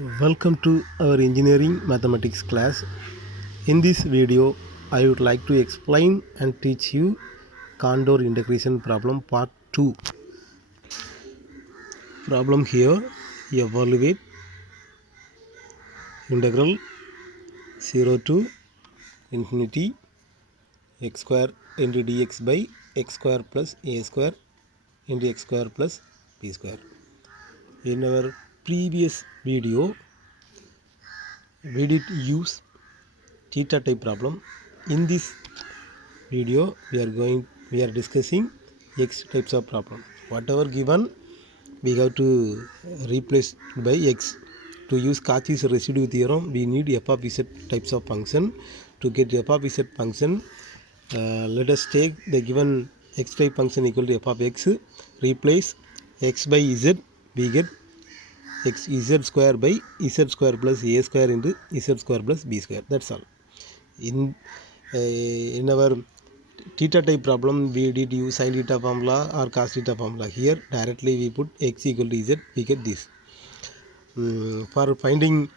Welcome to our engineering mathematics class. In this video, I would like to explain and teach you Condor integration problem part 2. Problem here, evaluate integral 0 to infinity x square into dx by x square plus a square into x square plus b square. In our previous video, we did use theta type problem. In this video we are discussing x types of problem. Whatever given, we have to replace by x. To use Cauchy's residue theorem, we need f of z types of function. To get f of z function, let us take the given x type function equal to f of x, replace x by z, we get x z square by z square plus a square into z square plus b square. That's all. In our theta type problem, we did use sin theta formula or cos theta formula. Here directly we put x equal to z, we get this. For finding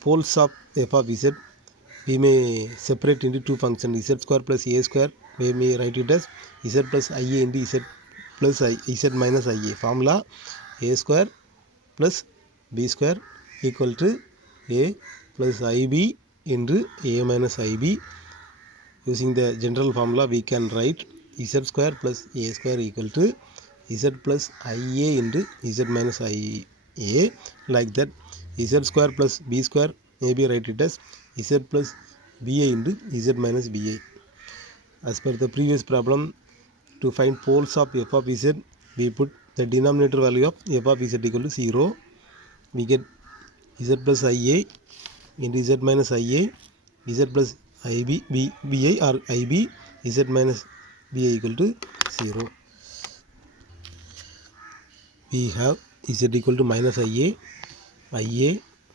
poles of f of z, we may separate into two functions, z square plus a square. We may write it as z plus ia into z plus z minus ia. Formula a square plus b square equal to a plus ib into a minus ib. Using the general formula, we can write z square plus a square equal to z plus ia into z minus ia. Like that, z square plus b square, maybe write it as z plus ba into z minus ba. As per the previous problem, to find poles of f of z, we put the denominator value of f of z equal to 0. We get z plus ia into z minus ia, z plus ib, ba or ib, z minus ba equal to 0. We have z equal to minus ia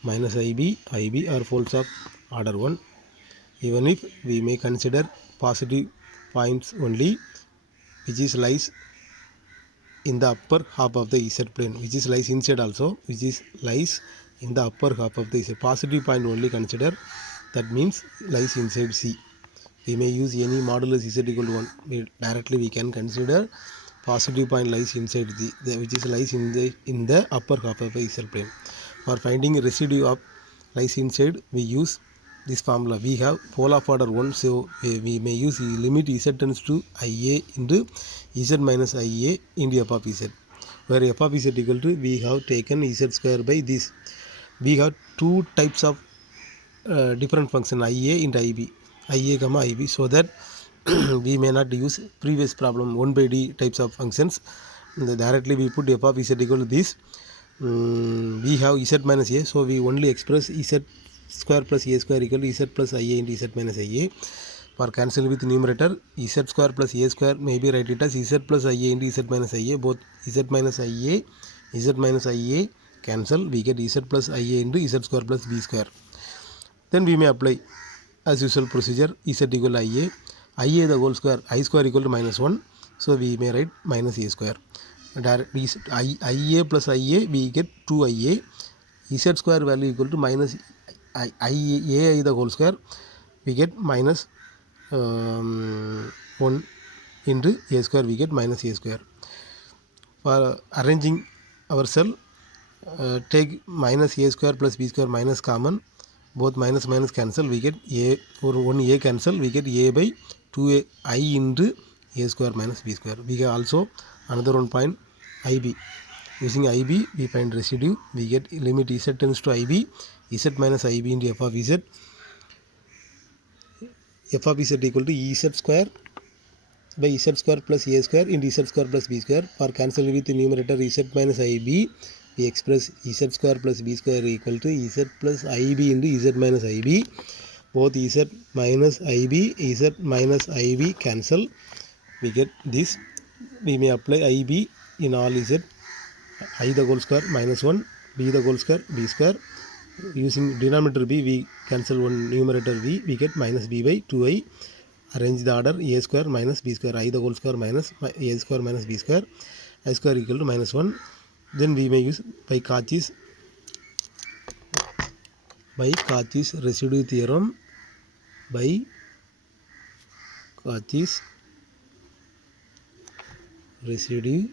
minus ib are poles of order 1. Even if we may consider positive points only, which is lies in the upper half of the z plane, which is lies inside also, which is lies in the upper half of the z. Positive point only consider, that means lies inside C. We may use any modulus z equal to 1. Directly we can consider positive point lies inside which is lies in the upper half of the z plane. For finding residue of lies inside, we use this formula. We have pole of order 1, so we may use limit z tends to ia into z minus ia into f of z, where f of z equal to, we have taken z square by this. We have two types of different function, ia into ib, ia comma ib, so that we may not use previous problem 1 by d types of functions. Directly we put f of z equal to this. We have z minus a, so we only express z square plus a square equal to z plus ia into z minus ia. For cancel with numerator, z square plus a square, maybe write it as z plus ia into z minus ia. Both z minus ia cancel, we get z plus ia into z square plus b square. Then we may apply as usual procedure, z equal to ia the whole square, I square equal to minus 1, so we may write minus a square. ia plus ia, we get 2ia, z square value equal to minus ai the whole square, we get minus 1 into a square, we get minus a square. For arranging ourselves, take minus a square plus b square minus common, both minus minus cancel, we get a, or 1a cancel, we get a by 2a I into a square minus b square. We have also another one point, ib. Using ib, we find residue, we get limit z tends to ib, z minus ib into f of z. F of z equal to z square by z square plus a square into z square plus b square. For cancelling with the numerator z minus ib, we express z square plus b square equal to z plus ib into z minus ib. Both z minus ib cancel, we get this. We may apply ib in all z, I the whole square minus 1, b the whole square, b square. Using denominator b, we cancel one numerator v, we get minus b by 2i. Arrange the order, a square minus b square, I the whole square minus a square minus b square, I square equal to minus 1. Then we may use by Cauchy's by Cauchy's residue theorem, by Cauchy's residue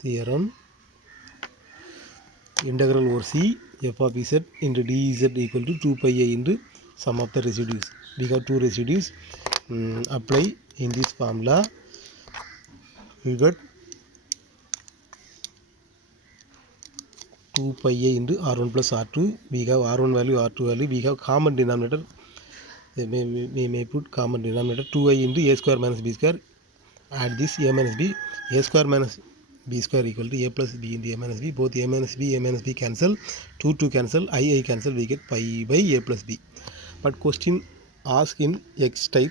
theorem, integral over C f of z into dz equal to 2 pi a into sum of the residues. We have two residues. Apply in this formula. We got 2 pi a into r1 plus r2. We have r1 value, r2 value. We have common denominator. We may put common denominator 2i into a square minus b square. Add this a minus b. A square minus b square equal to a plus b into a minus b. Both a minus b cancel. 2 cancel. I cancel. We get pi by a plus b. But question asked in x type.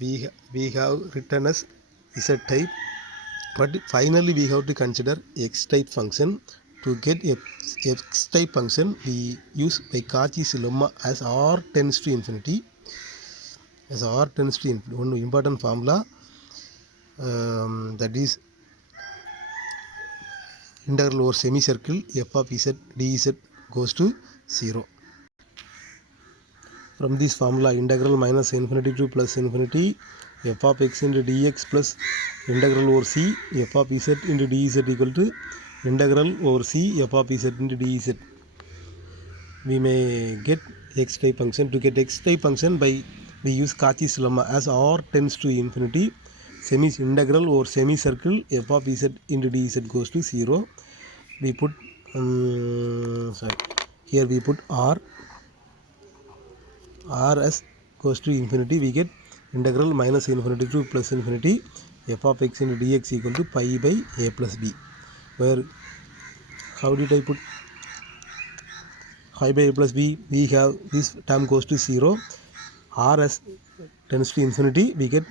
We have written as z type. But finally we have to consider x type function. To get x type function, we use by Cauchy's lemma as r tends to infinity. As r tends to infinity, one important formula, that is integral over semicircle f of z dz goes to 0. From this formula, integral minus infinity to plus infinity f of x into dx plus integral over c f of z into dz equal to integral over c f of z into dz. We may get x type function. To get x type function, we use Cauchy's lemma as r tends to infinity. Integral over semicircle f of z into dz goes to 0. We put here we put r as goes to infinity. We get integral minus infinity to plus infinity f of x into dx equal to pi by a plus b. Where how did I put pi by a plus b? We have this term goes to 0. R as tends to infinity. We get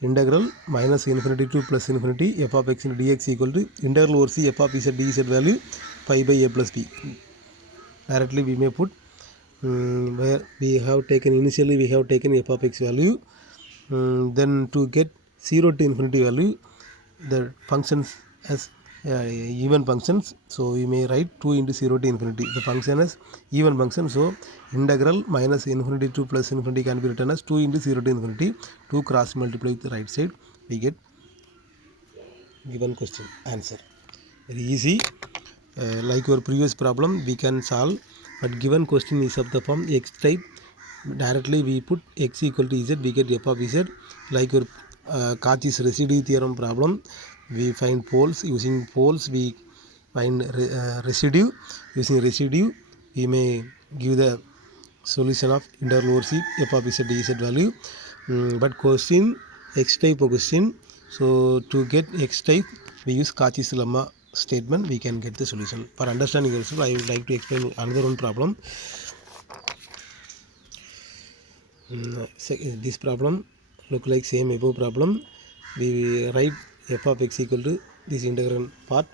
integral minus infinity to plus infinity f of x into dx equal to integral over c f of z dz value pi by a plus b. Directly we may put where we have taken initially we have taken f of x value. Then to get 0 to infinity value, the functions as even functions, so we may write 2 into 0 to infinity. The function is even function, so integral minus infinity to plus infinity can be written as 2 into 0 to infinity. 2 cross multiply with the right side, we get given question answer. Very easy. Like your previous problem, we can solve, but given question is of the form x type. Directly we put x equal to z, we get f of z. Like your Cauchy's residue theorem problem, we find poles. Using poles, we find residue. Using residue, we may give the solution of integral over c f of z dz value. But question x type question, so to get x type, we use Cauchy's lemma statement. We can get the solution. For understanding yourself, I would like to explain another one problem. This problem look like same above problem. We write f of x equal to this integral part.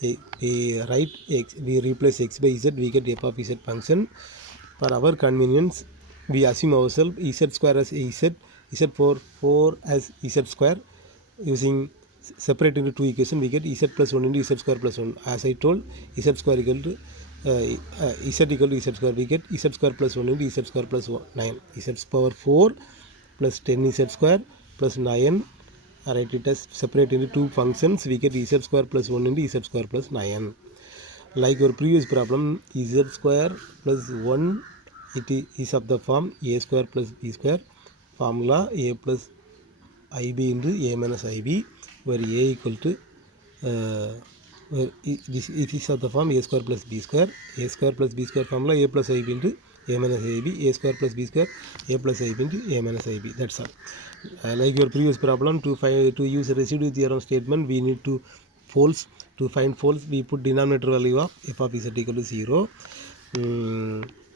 We write x, we replace x by z, we get f of z function. For our convenience, we assume ourselves z square as z, z4 as z square. Using separate into two equations, we get z plus 1 into z square plus 1. As I told, z square equal to z equal to z square. We get z square plus 1 into z square plus 9. Z power 4 plus 10 z square plus 9. I write it as separate into two functions. We get z square plus 1 into z square plus 9. Like your previous problem, z square plus 1, it is of the form a square plus b square. Formula a plus ib into a minus ib, where a equal to where it is of the form a square plus b square. A square plus b square formula a plus ib into a minus ib, a square plus b square a plus ib into a minus ib. That's all. Like your previous problem, to use a residue theorem statement, we need to poles. To find poles, we put denominator value of f of z equal to 0.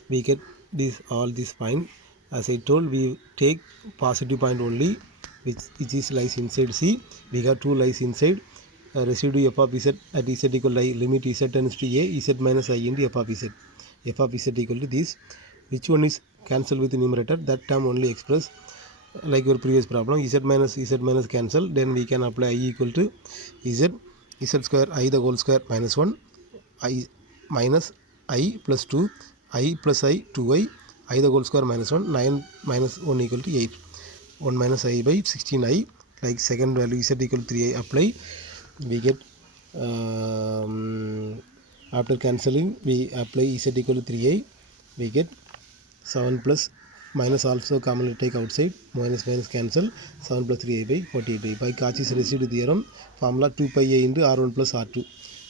We get this, all this fine. As I told, we take positive point only, which is lies inside C. We have 2 lies inside. Residue f of z at z equal to limit z tends to a, z minus I into f of z. F of z equal to this. Which one is cancel with the numerator? That term only express. Like your previous problem, z minus cancel. Then we can apply I equal to z square I the whole square minus 1. I minus I plus 2, I plus I 2i, I the whole square minus 1, 9 minus 1 equal to 8. 1 minus I by 16i, like second value z equal to 3i apply, we get after cancelling we apply z equal to 3i, we get 7 plus minus also commonly take outside, minus cancel, 7 plus 3i by 48i. By Cauchy's residue theorem formula 2 pi I into r1 plus r2,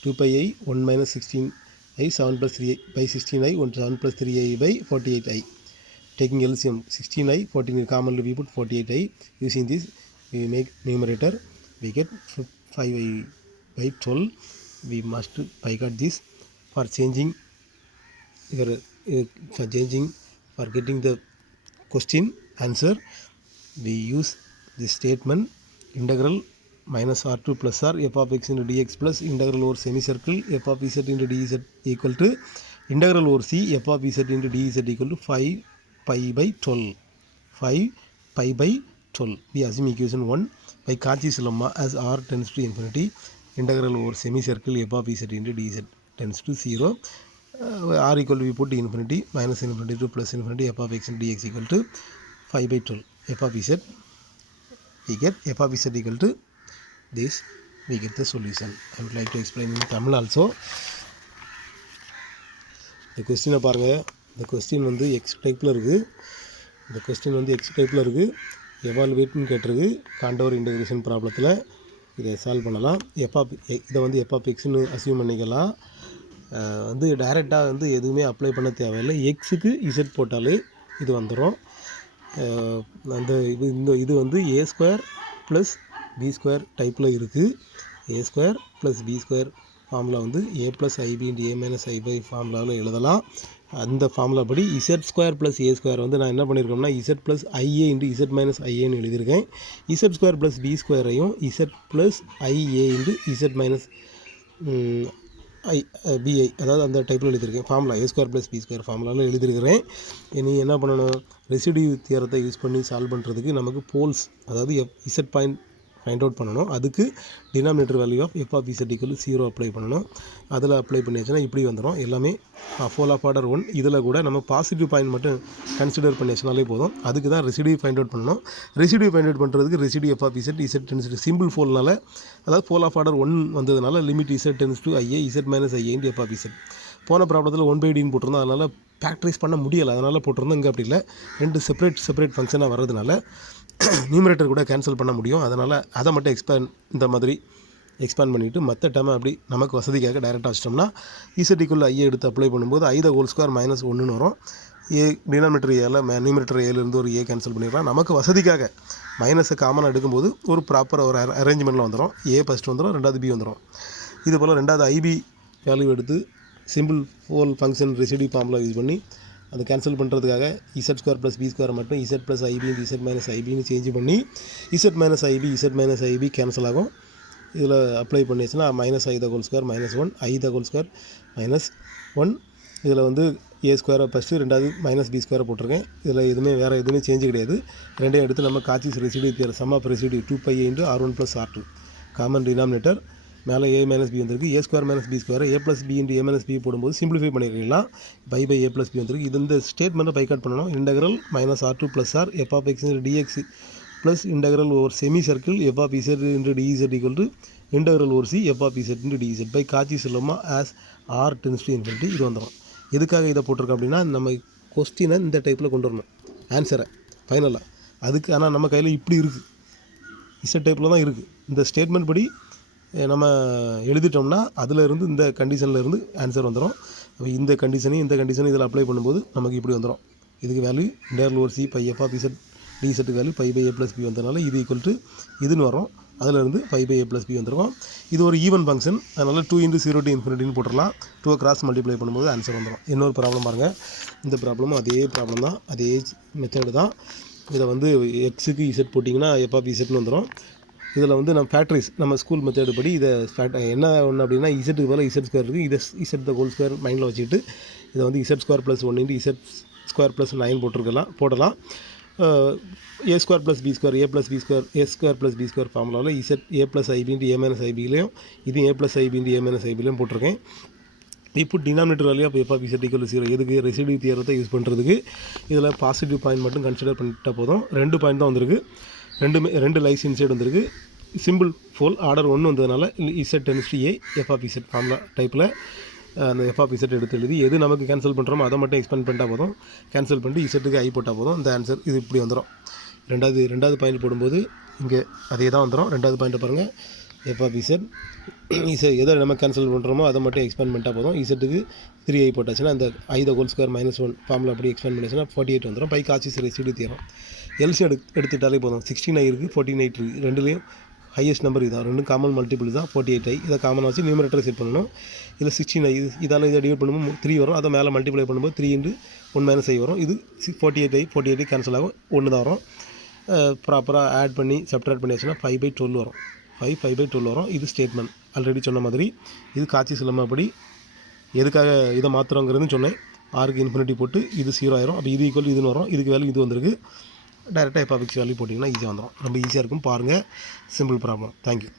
2 pi I 1 minus 16i 7 plus 3i by 16i 7 plus 3i by 48i. Taking LCM 16i 14 commonly we put 48i. Using this we make numerator, we get 5i by 12. We must bycott this for changing for getting the question answer. We use this statement integral minus r2 plus r f of x into dx plus integral over semicircle f of z into dz equal to integral over c f of z into dz equal to 5 pi by 12. 5 pi by 12. We assume equation 1. By Cauchy's lemma, as r tends to infinity, integral over semicircle f of z into dz tends to 0. R equal to we put infinity, minus infinity to plus infinity, f of x and dx equal to 5 by 12. F of z, we get f of z equal to this, we get the solution. I would like to explain in Tamil also. The question பாருங்க, the question வந்து x டைப்பில் இருக்குது. இந்த கொஸ்டின் வந்து எக்ஸ் டைப்பில் இருக்குது, எவால்வேட்னு கேட்டிருக்கு. காண்டோர் இன்டகிரேஷன் ப்ராப்ளத்தில் இதை சால்வ் பண்ணலாம். இதை வந்து எஃப் எக்ஸ்னு அசியூம் பண்ணிக்கலாம். வந்து டைரெக்டாக வந்து எதுவுமே அப்ளை பண்ண தேவையில்லை. எக்ஸுக்கு இசட் போட்டாலே இது வந்துடும். அந்த இது வந்து A square plus B square டைப்பில் இருக்குது. A square plus B square formula வந்து A plus I B into A minus I pi ஃபார்முலாவில் எழுதலாம். அந்த ஃபார்முலா படி Z square plus A square வந்து நான் என்ன பண்ணியிருக்கோம்னா Z plus I A into Z minus ஐஏன்னு எழுதியிருக்கேன். இசட் ஸ்கொயர் ப்ளஸ் பி ஸ்கொயரையும் Z plus I A into Z minus பிஐ, அதாவது அந்த டைப்பில் எழுதியிருக்கேன். Formula A square plus B square ஃபார்முலாவில் எழுதியிருக்கிறேன். நீ என்ன பண்ணணும், ரெசிடியூ தியரத்தை யூஸ் பண்ணி சால்வ் பண்ணுறதுக்கு நமக்கு போல்ஸ், அதாவது இசட் பாயிண்ட் ஃபைண்ட் அவுட் பண்ணணும். அதுக்கு denominator value of F of Z equal 0 apply பண்ணணும். அதில் அப்ளை பண்ணியாச்சுன்னா இப்படி வந்துடும். எல்லாமே ஃபோல் ஆஃப் ஆர்டர் 1. இதில் கூட நம்ம பாசிட்டிவ் பாயிண்ட் மட்டும் கன்சிடர் பண்ணியாச்சுனாலே போதும். அதுக்கு தான் ரெசிடியூ ஃபைண்ட் அவுட் பண்ணணும். ரெசிடியூ ஃபைண்ட் அவுட் பண்ணுறதுக்கு residue F of Z tends simple ஃபோல்னால, அதாவது ஃபோல் ஆஃப் ஆர்டர் 1 வந்ததுனால limit Z tends to I A Z minus I A into F of Z. போன ப்ராப்ளத்தில் 1/dன்னு போட்டிருந்தோம், அதனால் ஃபேக்டரைஸ் பண்ண முடியலை, அதனால் போட்டிருந்தோம். இங்கே அப்படி இல்லை, 2 செப்பரேட் ஃபங்க்ஷனாக வர்றதுனால நியூமரேட்டர் கூட கேன்சல் பண்ண முடியும். அதனால் அதை மட்டும் இந்த மாதிரி எக்ஸ்பேண்ட் பண்ணிவிட்டு மற்ற டைமை அப்படி நமக்கு வசதிக்காக டைரெக்டாக வச்சிட்டோம்னா இசட்டிக்குள்ளே ஐஏ எடுத்து அப்ளை பண்ணும்போது ஐ த ஹோல் ஸ்கொயர் மைனஸ் 1ன்னு வரும். ஏ டினாமினேட்டர் ஏல நியூமரேட்டர் ஏலேருந்து ஒரு ஏ கேன்சல் பண்ணிடலாம். நமக்கு வசதிக்காக மைனஸை காமனாக எடுக்கும்போது ஒரு ப்ராப்பராக ஒரு அரேஞ்ச்மெண்ட்டில் வந்துடும். ஏ ஃபஸ்ட்டு வந்துடும், ரெண்டாவது பி வந்துடும். இது போல் ரெண்டாவது ஐபி வேல்யூ எடுத்து simple pole function residue formula use பண்ணி அதை கேன்சல் பண்ணுறதுக்காக Z square plus B square மட்டும் Z plus I B Z minus ஐபின்னு சேஞ்ச் பண்ணி இசட் மைனஸ் ஐபி கேன்சல் ஆகும். இதில் அப்ளை பண்ணிச்சுன்னா minus I the whole square minus 1 I the whole square minus 1. இதில் வந்து ஏ ஸ்கொயரை ஃபஸ்ட்டு, ரெண்டாவது மைனஸ் பி ஸ்கொயரை போட்டிருக்கேன். இதில் வேறு எதுவுமே சேஞ்சு கிடையாது. ரெண்டையும் எடுத்து நம்ம Cauchy's residue theorem sum of residue 2 pi into r1 plus r2 common denominator மேலே ஏ மைனஸ் பி வந்திருக்கு. A square minus B square A plus B into A minus B போடும்போது சிம்பிளிஃபை பண்ணிக்கலாம். பை ஏ ப்ளஸ் பி வந்திருக்கு. இது இந்த ஸ்டேட்மெண்ட்டை பைக்காட் பண்ணணும். Integral minus r2 plus r F of X into DX plus integral over semi circle F of Z into DZ equal to integral over C F of Z into dz by Cauchy's lemma as R tends to infinity. இது வந்துடும். எதுக்காக இதை போட்டிருக்கோம் அப்படின்னா நம்ம கொஸ்டினை இந்த டைப்பில் கொண்டு வரணும் ஆன்சரை ஃபைனலாக. அதுக்கு ஆனால் நம்ம கையில் இப்படி இருக்குது, இசட் டைப்பில் தான் இருக்குது. இந்த ஸ்டேட்மெண்ட் படி நம்ம எழுதிட்டோம்னா அதில் இருந்து இந்த கண்டிஷனில் இருந்து ஆன்சர் வந்துடும். இந்த கண்டிஷனையும் இதில் அப்ளை பண்ணும்போது நமக்கு இப்படி வந்துடும். இதுக்கு value integral over C pi F of Z டிஇசட்டுக்கு value pi by A plus B வந்ததுனால இது ஈக்குவல் டு இதுன்னு வரும். அதிலிருந்து 5 by a plus b வந்துடும். இது ஒரு ஈவன் ஃபங்க்ஷன், அதனால் 2 × 0 to infinity போட்டுடலாம். 2 கிராஸ் மல்டிப்ளை பண்ணும்போது ஆன்சர் வந்துடும். இன்னொரு ப்ராப்ளம் பாருங்கள். இந்த ப்ராப்ளமும் அதே ப்ராப்ளம் தான், அதே மெத்தடு தான். இதை வந்து எக்ஸுக்கு இசட் போட்டிங்கன்னா எஃப் ஆஃப் இசட்னு வந்துடும். இதில் வந்து நம்ம ஃபேக்ட்ரிஸ் நம்ம ஸ்கூல் மெத்தடு படி இதை என்ன ஒன்று அப்படின்னா இசட்டுக்கு போல் இசட் ஸ்கொயர் இருக்குது. இதை இசட் த ஹோல் ஸ்கொயர் மைண்டில் வச்சுக்கிட்டு இதை வந்து Z square plus 1 × Z square plus 9 போடலாம். A square plus B square A plus B square A square plus B square ஃபார்முலாவில் Z A plus I B into A minus ஐபிலையும் இது A plus I B into A minus ஐபிலையும் போட்டிருக்கேன். இப்போ denominator value of F of Z equal 0 எதுக்கு ரெசிடியூ தியரத்தை யூஸ் பண்ணுறதுக்கு. இதில் பாசிட்டிவ் பாயிண்ட் மட்டும் கன்சிடர் பண்ணிட்டால் போதும். 2 பாயிண்ட் தான் வந்திருக்கு, ரெண்டு லைஸ் இன்சைடு வந்திருக்கு. சிம்பிள் ஃபோல் ஆர்டர் 1 வந்ததுனால Z tends to A F of Z formula டைப்பில் அந்த எஃப் ஆஃப் இசட் எடுத்து எழுதி எது நமக்கு கேன்சல் பண்ணுறோமோ அதை மட்டும் எக்ஸ்பெண்ட் பண்ணிட்டால் போதும். கேன்சல் பண்ணிட்டு இசட்டுக்கு ஐ போட்டால் போதும். இந்த ஆன்சர் இது இப்படி வந்துடும். ரெண்டாவது பாயிண்ட் போடும்போது இங்கே அதே தான் வந்துடும். ரெண்டாவது பாயிண்ட்டை பாருங்கள், எஃப் ஆஃப் இசட் எதை நம்ம கேன்சல் பண்ணுறோமோ அதை மட்டும் எக்ஸ்பெண்ட் பண்ணிட்டால் போதும். இசட்டுக்கு 3i போட்டாச்சுன்னா அந்த i the whole square -1 ஃபார்முலா அப்படி எக்ஸ்பெண்ட் பண்ணிச்சுன்னா 48 வந்துடும். பை காட்சி ரெசிடியூ தியரம் எல்சி எடுத்துட்டாலே போதும். 16i இருக்குது, 14i இருக்குது. ரெண்டுலேயும் ஹையஸ்ட் நம்பர் இதுதான், ரெண்டும் காமன் மல்டிபிள் தான் 48i. இதை காமன் வச்சு நியூமரேட்டரை செட் பண்ணணும். இதில் 16i இதால் இதை டிவைட் பண்ணும்போது 3 வரும். அதை மேலே மல்டிப்ளை பண்ணும்போது 3 × 1 - i வரும். இது 48i கேன்சல் ஆகும், 1 தான் வரும். ப்ராப்பராக ஆட் பண்ணி சப்ட்ராக்ட் பண்ணியாச்சுன்னா 5/12 வரும். 5/12 வரும். இது ஸ்டேட்மெண்ட் ஆல்ரெடி சொன்ன மாதிரி. இது காட்சி சிலம்பப்படி எதுக்காக இதை மாற்றுறோங்கிறதுன்னு சொன்னேன். ஆருக்கு இன்ஃபினிட்டி போட்டு இது 0 ஆயிரும். அப்போ இது ஈக்குவல் இதுன்னு வரும். இதுக்கு வேல்யூ இது வந்திருக்கு. டைரெக்டாக எஃப் ஆஃப் எக்ஸ் வேல்யூ போட்டிங்கன்னா ஈஸியாக வந்துடும். ரொம்ப ஈஸியாக இருக்கும். பாருங்கள், சிம்பிள் ப்ராப்ளம். தேங்க்யூ.